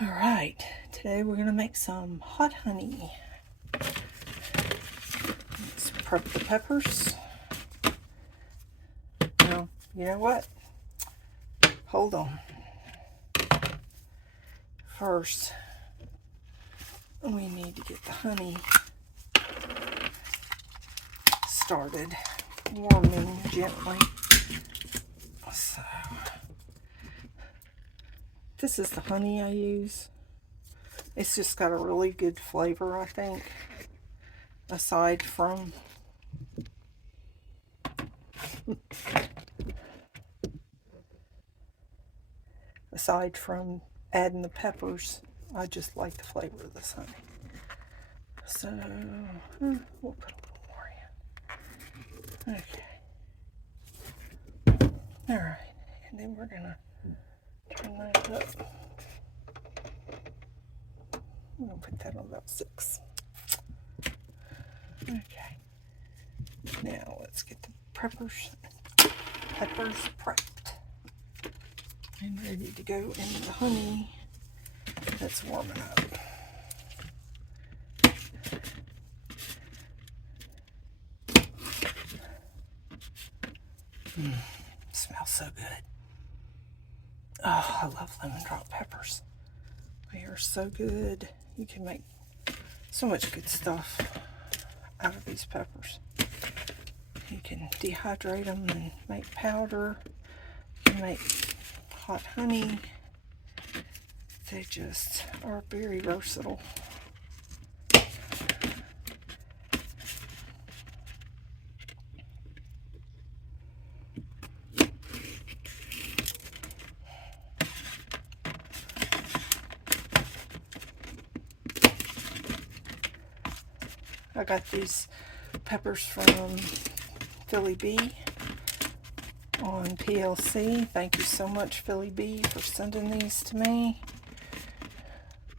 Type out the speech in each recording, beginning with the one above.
Alright, today we're going to make some hot honey. Let's prep the peppers. Now, you know what? Hold on. First, we need to get the honey started warming gently. So, this is the honey I use. It's just got a really good flavor, I think, aside from adding the peppers. I just like the flavor of this honey. So we'll put a little more in. Okay. All right, and then we're gonna turn that up. I'm gonna put that on about 6. Okay. Now let's get the peppers prepped and ready to go into the honey that's warming up. Smells so good. Oh, I love lemon drop peppers. They are so good. You can make so much good stuff out of these peppers. You can dehydrate them and make powder. You can make hot honey. They just are very versatile. I got these peppers from Philly B on PLC. Thank you so much, Philly B, for sending these to me.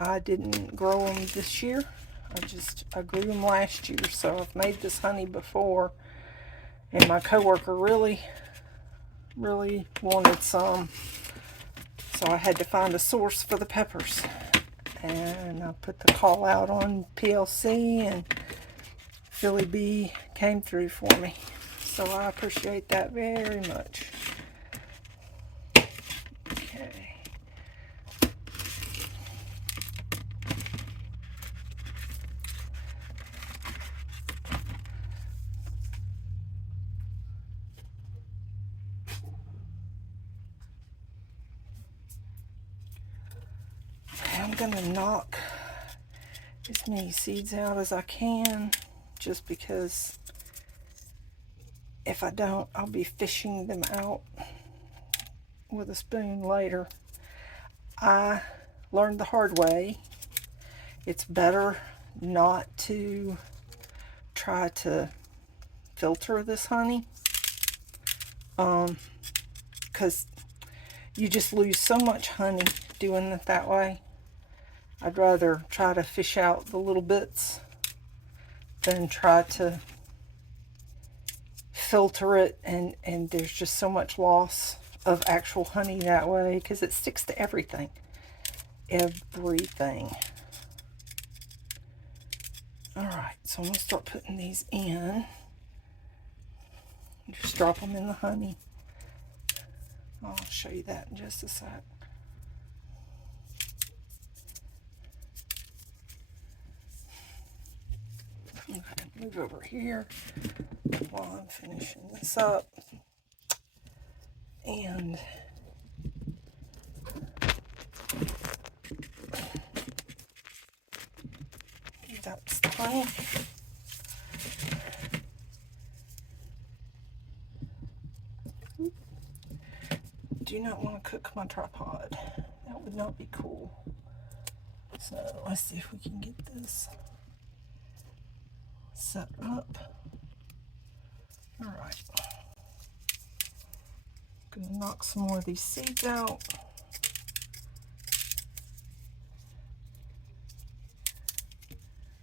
I didn't grow them this year. I grew them last year, so I've made this honey before, and my coworker really wanted some, so I had to find a source for the peppers, and I put the call out on PLC, and Philly B came through for me, so I appreciate that very much. Okay. I'm gonna knock as many seeds out as I can, just because if I don't, I'll be fishing them out with a spoon later. I learned the hard way. It's better not to try to filter this honey, because you just lose so much honey doing it that way. I'd rather try to fish out the little bits than try to filter it, and there's just so much loss of actual honey that way, because it sticks to everything. Alright, so I'm going to start putting these in. Just drop them in the honey. I'll show you that in just a sec. Okay, move over here while I'm finishing this up. And that's the honey. Do not want to cook my tripod. That would not be cool. So let's see if we can get this set up. Alright. I'm going to knock some more of these seeds out.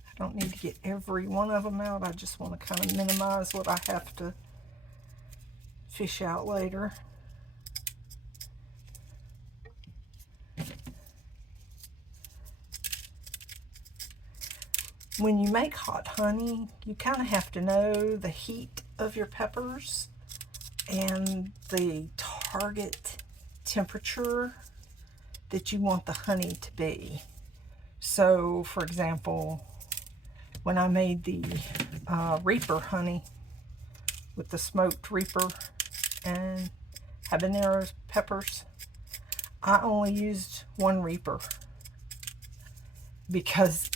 I don't need to get every one of them out. I just want to kind of minimize what I have to fish out later. when you make hot honey, you kind of have to know the heat of your peppers and the target temperature that you want the honey to be. So, for example, when I made the Reaper honey with the smoked Reaper and habanero peppers, I only used one Reaper because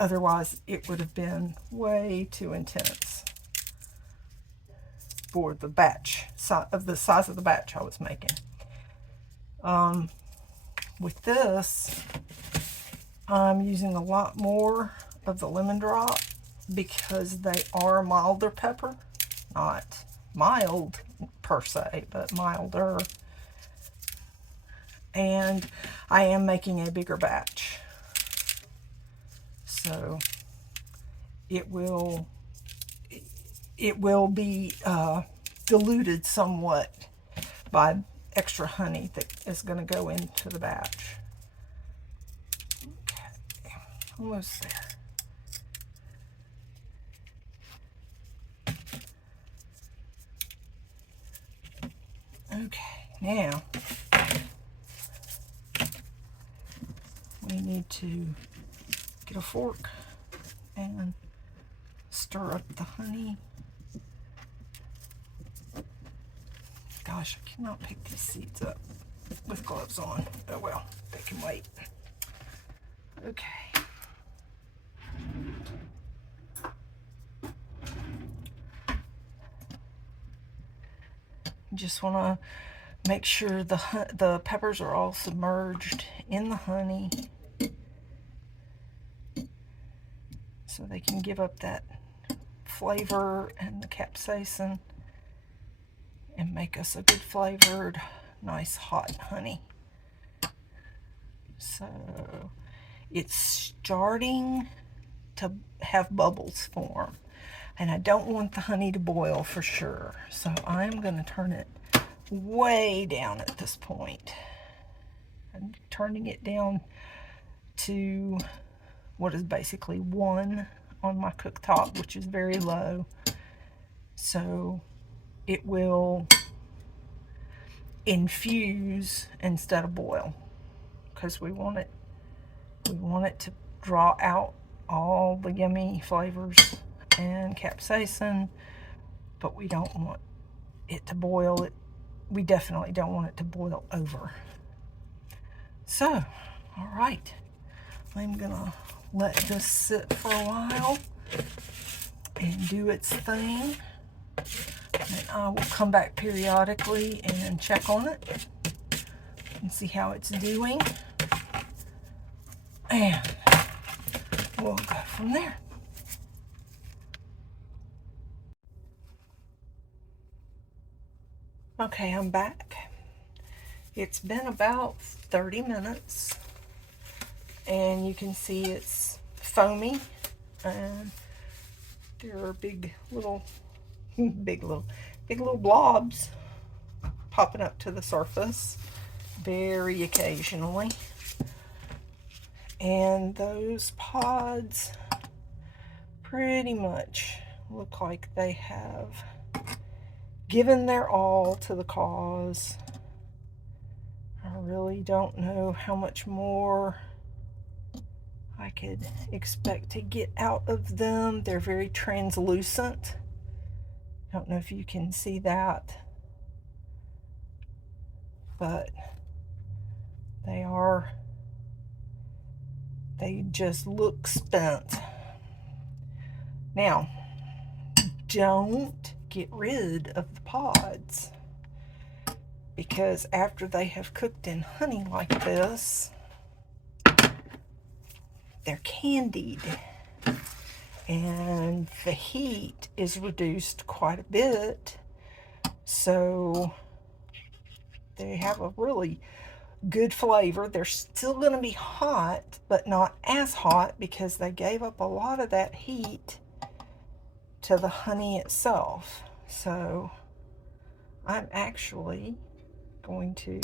otherwise it would have been way too intense for the batch, of the size of the batch I was making. With this, I'm using a lot more of the lemon drop because they are milder pepper. Not mild per se, but milder. And I am making a bigger batch. So it will be diluted somewhat by extra honey that is going to go into the batch. Okay, almost there. Okay, now we need to get a fork and stir up the honey. Gosh, I cannot pick these seeds up with gloves on. Oh well, they can wait. Okay. Just want to make sure the peppers are all submerged in the honey so they can give up that flavor and the capsaicin and make us a good flavored, nice hot honey. So it's starting to have bubbles form, and I don't want the honey to boil for sure. So I'm going to turn it way down at this point. I'm turning it down to what is basically 1 on my cooktop, which is very low. So it will infuse instead of boil, because we want it to draw out all the yummy flavors and capsaicin, but we don't want it to boil. We definitely don't want it to boil over. So, all right, I'm gonna let this sit for a while and do its thing, and I will come back periodically and check on it and see how it's doing, and we'll go from there. Okay, I'm back. It's been about 30 minutes, and you can see it's foamy, and there are big little blobs popping up to the surface very occasionally. And those pods pretty much look like they have given their all to the cause. I really don't know how much more I could expect to get out of them. They're very translucent. I don't know if you can see that, but they just look spent. Now, don't get rid of the pods, because after they have cooked in honey like this, they're candied, and the heat is reduced quite a bit, so they have a really good flavor. They're still going to be hot, but not as hot, because they gave up a lot of that heat to the honey itself. So I'm actually going to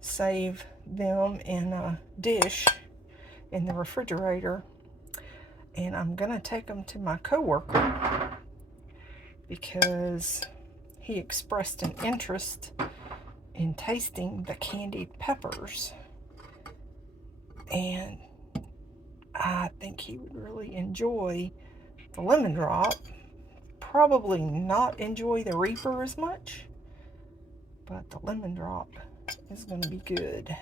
save them in a dish in the refrigerator And I'm gonna take them to my coworker because he expressed an interest in tasting the candied peppers, and I think he would really enjoy the lemon drop. Probably not enjoy the Reaper as much, but the lemon drop is going to be good.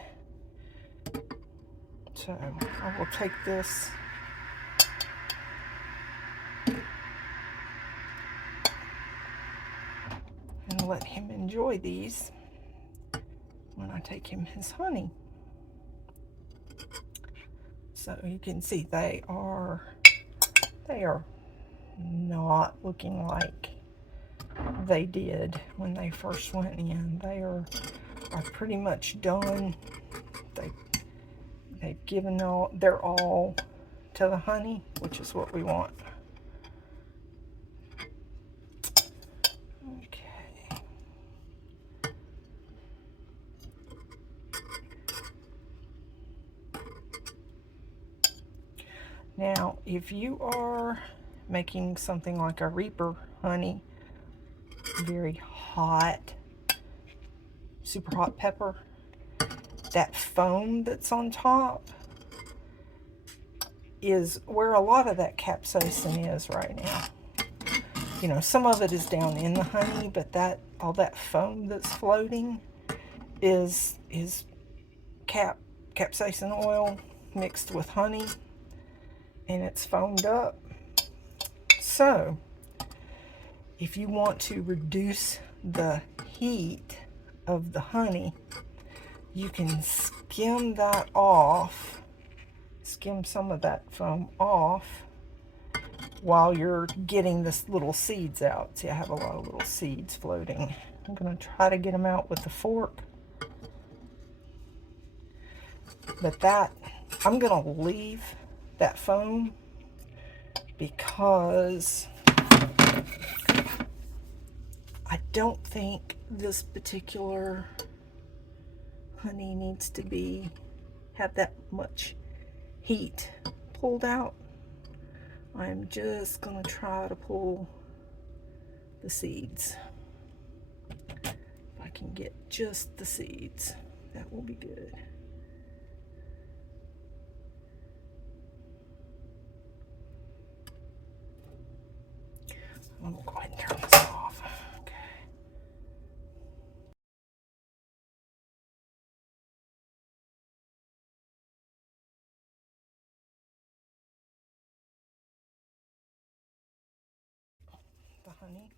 So I will take this and let him enjoy these when I take him his honey. So you can see they are not looking like they did when they first went in. They are pretty much done. They've given their all to the honey, which is what we want. Okay. Now, if you are making something like a Reaper honey, very hot, super hot pepper, that foam that's on top is where a lot of that capsaicin is right now. You know, some of it is down in the honey, but all that foam that's floating is capsaicin oil mixed with honey, and it's foamed up. So if you want to reduce the heat of the honey, you can skim that off, skim some of that foam off while you're getting this little seeds out. See, I have a lot of little seeds floating. I'm going to try to get them out with the fork. But I'm going to leave that foam because I don't think this particular honey needs to have that much heat pulled out. I'm just going to try to pull the seeds. If I can get just the seeds, that will be good. I'm going to go ahead and turn this off. Okay. The honey.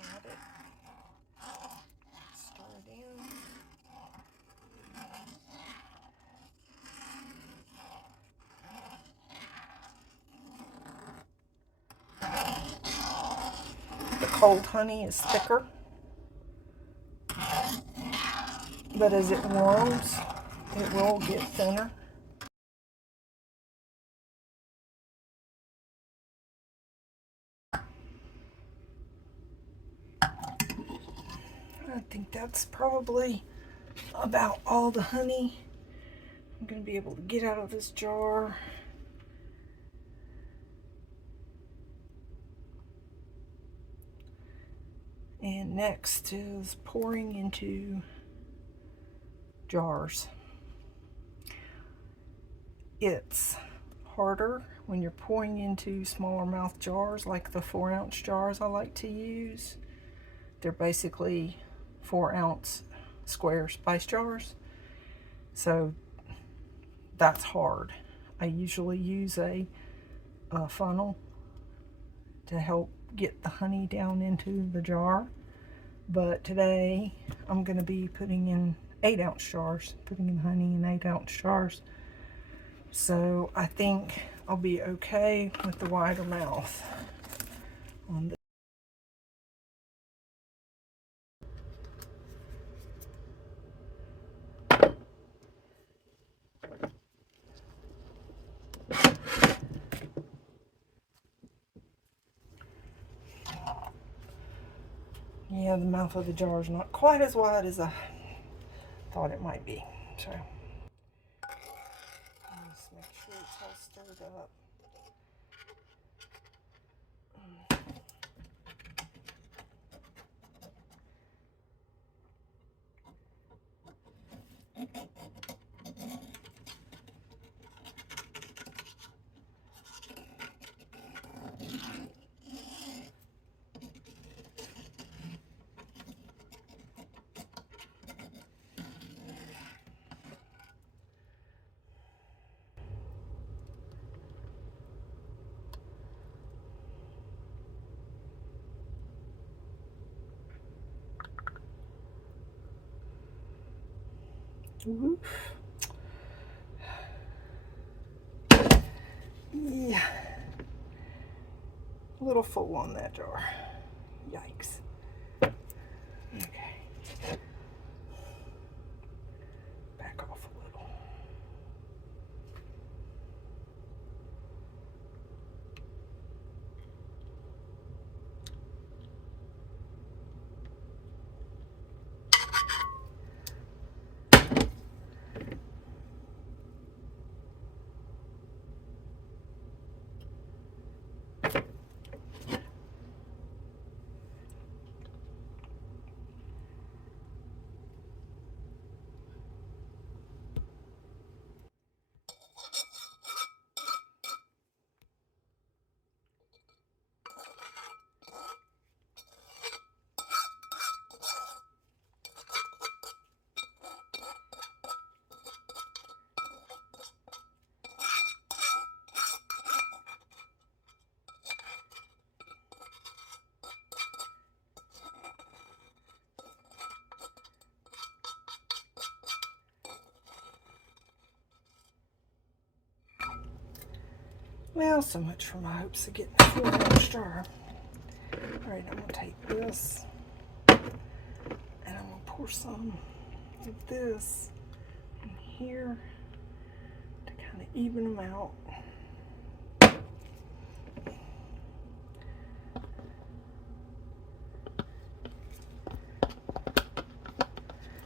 Add it. Stir it in. The cold honey is thicker, but as it warms, it will get thinner. I think that's probably about all the honey I'm going to be able to get out of this jar. And next is pouring into jars. It's harder when you're pouring into smaller mouth jars, like the 4-ounce jars I like to use. They're basically 4-ounce square spice jars. So that's hard. I usually use a funnel to help get the honey down into the jar. But today I'm going to be putting in 8-ounce jars, putting in honey in 8-ounce jars. So I think I'll be okay with the wider mouth on this. Yeah, the mouth of the jar is not quite as wide as I thought it might be. So make sure it's all stirred up. Oof. Yeah, a little full on that jar. Yikes. Okay. Back off a little. Well, so much for my hopes of getting a 4-inch jar. Alright, I'm going to take this and I'm going to pour some of this in here to kind of even them out.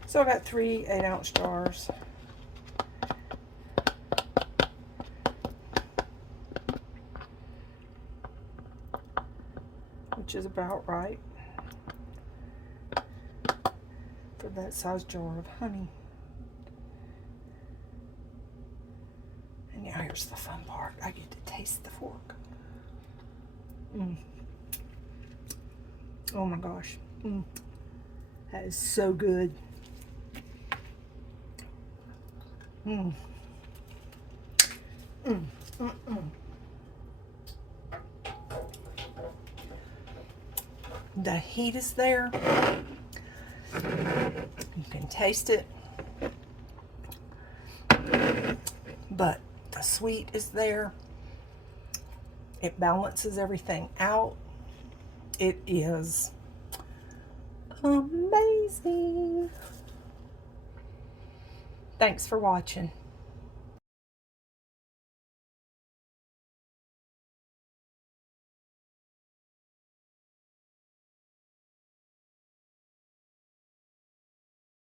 So I got 3 8-ounce jars. Which is about right for that size jar of honey. And now here's the fun part. I get to taste the fork. Oh my gosh. That is so good. The heat is there. You can taste it. But the sweet is there. It balances everything out. It is amazing. Thanks for watching.